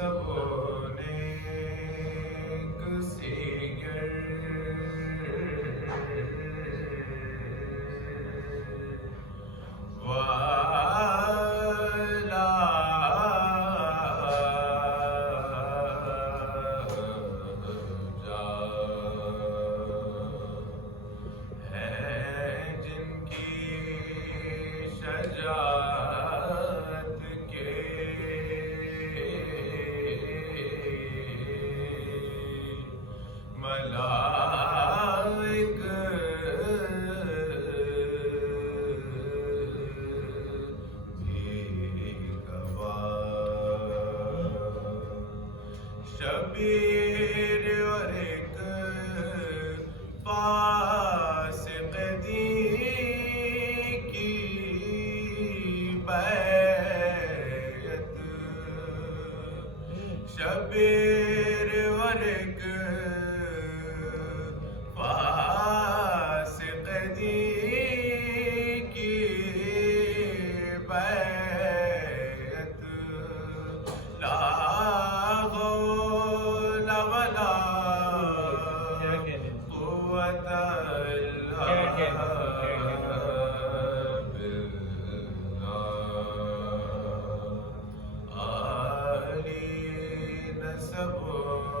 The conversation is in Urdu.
نسب نیک سیگر والا جا ہے جن کی شجاعت کے ملائک بھی گواہ شبیر اور ایک فاسق دین کی بیعت شبیر اور ایک فاسق دین کی بیعت لا حول ولا قوت الا باللہ علی نسب